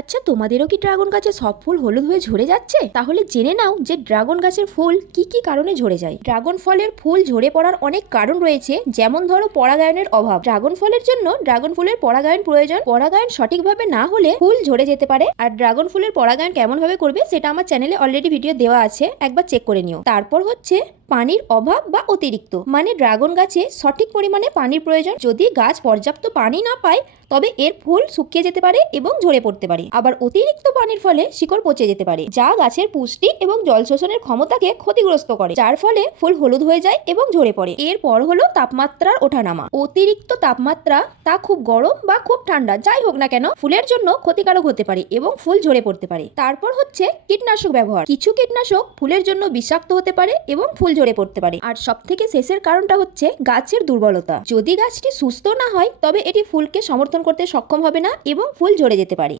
আচ্ছা তোমাদেরও কি ড্রাগন গাছে সব ফুল হলুদ হয়ে ঝরে যাচ্ছে? তাহলে জেনে নাও যে ড্রাগন গাছের ফুল কি কি কারণে ঝরে যায়। ড্রাগন ফলের ফুল ঝরে পড়ার অনেক কারণ রয়েছে, যেমন ধরো পরাগায়নের অভাব। ড্রাগন ফলের জন্য ড্রাগন ফুলের পরাগায়ন প্রয়োজন। পরাগায়ন সঠিকভাবে না হলে ফুল ঝরে যেতে পারে। আর ড্রাগন ফুলের পরাগায়ন কেমন ভাবে করবে সেটা আমার চ্যানেলে অলরেডি ভিডিও দেওয়া আছে, একবার চেক করে নিও। তারপর হচ্ছে পানির অভাব বা অতিরিক্ত। মানে ড্রাগন গাছে সঠিক পরিমাণে পানির প্রয়োজন। যদি গাছ পর্যাপ্ত পানি না পায়, তবে এর ফুল শুকিয়ে যেতে পারে এবং ঝরে পড়তে পারে। আবার অতিরিক্ত পানির ফলে শিকড় পচে যেতে পারে, যা গাছের পুষ্টি এবং জল শোষণের ক্ষমতাকে ক্ষতিগ্রস্ত করে, যার ফলে ফুল হলুদ হয়ে যায় এবং ঝরে পড়ে। এরপর হলো তাপমাত্রার ওঠানামা। অতিরিক্ত তাপমাত্রা তা খুব গরম বা খুব ঠান্ডা, যাই হোক না কেন, ফুলের জন্য ক্ষতিকারক হতে পারে এবং ফুল ঝরে পড়তে পারে। তারপর হচ্ছে কীটনাশক ব্যবহার। কিছু কীটনাশক ফুলের জন্য বিষাক্ত হতে পারে এবং ফুল ঝরে পড়তে পারে। আর সব থেকে শেষের কারণটা হচ্ছে গাছের দুর্বলতা। যদি গাছটি সুস্থ না হয়, তবে এটি ফুলকে সমর্থন করতে সক্ষম হবে না এবং ফুল ঝরে যেতে পারে।